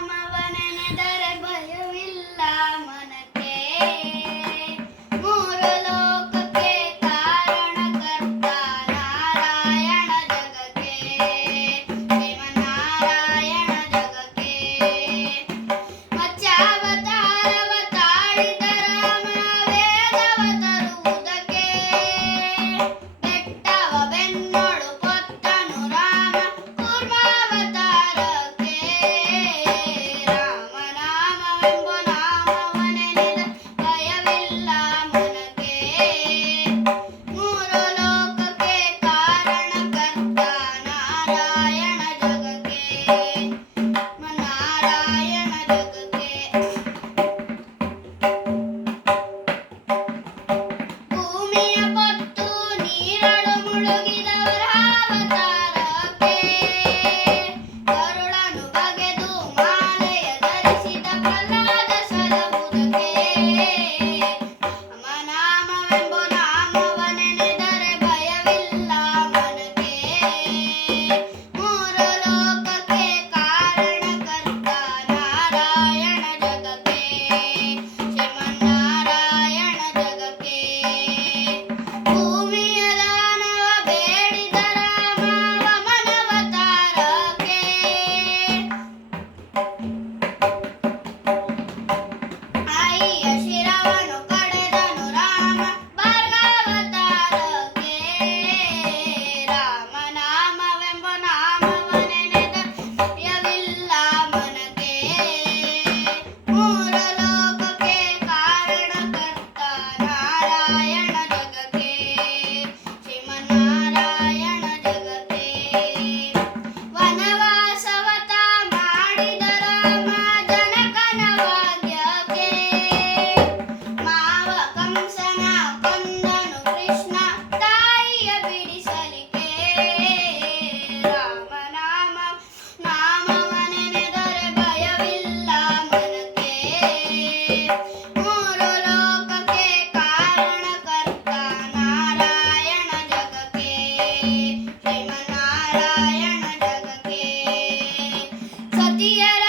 ನಾಮವನೆನೆದರೆ ಭಯವಿಲ್ಲ ಮನಕ್ಕೆ. ಮೂರು ಲೋಕಕ್ಕೆ ಕಾರಣಕರ್ತ ನಾರಾಯಣ ಜಗಕ್ಕೆ. ಶ್ರೀಮನ್ನಾರಾಯಣ ಜಗಕ್ಕೆ. ಮತ್ಸ್ಯಾವತಾರವ ತಾಳಿದ ರಾಮ ವೇದವ ತರುವುದಕ್ಕೆ. ಬೆಟ್ಟವ ಬೆನ್ನೊಳು ಪೊತ್ತನು ರಾಮ ಕೂರ್ಮಾವತಾರಕ್ಕೆ. ರಾಮನಾಮವೆಂಬ ನಾಮವನೆನೆದ ಭಯವಿಲ್ಲ ಮನಕ್ಕೆ. ಮೂರು ಲೋಕಕ್ಕೆ ಕಾರಣಕರ್ತ ನಾರಾಯಣ ಜಗಕ್ಕೆ. ನಾರಾಯಣ ಜಗಕ್ಕೆ. ಭೂಮಿಯ ಪೊತ್ತು ನೀರಳು ಮುಳುಗಿದವರ ಅವತಾರಕ್ಕೆ. ಕರುಳನು ಬಗೆದು ಮಾಲೆಯ ಧರಿಸಿದ ಪ್ರಹ್ಲಾದ ಸಲಹುದಕ್ಕೆ. ರಾಮನಾಮವೆಂಬ ನಾಮವನೆನೆದರೆ ಭಯವಿಲ್ಲ ಮನಕ್ಕೆ. ಮೂರು ಲೋಕಕ್ಕೆ ಕಾರಣಕರ್ತ ನಾರಾಯಣ ಜಗಕ್ಕೆ. ಶ್ರೀಮನ್ನಾರಾಯಣ ಜಗಕ್ಕೆ. ಭೂಮಿಯ ದಾನವ ಬೇಡಿದ ರಾಮ ವಾಮನಾವತಾರಕ್ಕೆ. ಆಯಿಯ ಶಿರವನ್ನು ಕಡೆದನು ರಾಮ ಭಾರ್ಗವತಾರಕ್ಕೆ. ರಾಮನಾಮವೆಂಬ ನಾಮವನೆನೆದ ಭಯವಿಲ್ಲ ಮನಕ್ಕೆ. ಮೂರು ಲೋಕಕ್ಕೆ ಕಾರಣಕರ್ತ ನಾರಾಯಣ ಜಗಕ್ಕೆ. ಶ್ರೀಮನ್ನಾರಾಯಣ ಜಗಕ್ಕೆ. ವನವಾಸವತ ಮಾಡಿದ ರಾಮ ಜನಕನ ಭಾಗ್ಯಕ್ಕೆ. ಮಾವ ಕಂಸನ ಕೊಂದನು ಕೃಷ್ಣ ತಾಯಿಯ ಬಿಡಿಸಲಿಕ್ಕೆ. ನಾಮವನೆನೆದರೆ ಭಯವಿಲ್ಲ ಮನಕ್ಕೆ. ಮೂರು ಲೋಕಕ್ಕೆ ಕಾರಣಕರ್ತ ನಾರಾಯಣ ಜಗಕ್ಕೆ. ಶ್ರೀಮನ್ನಾರಾಯಣ ಜಗಕ್ಕೆ. ಸತಿಯರ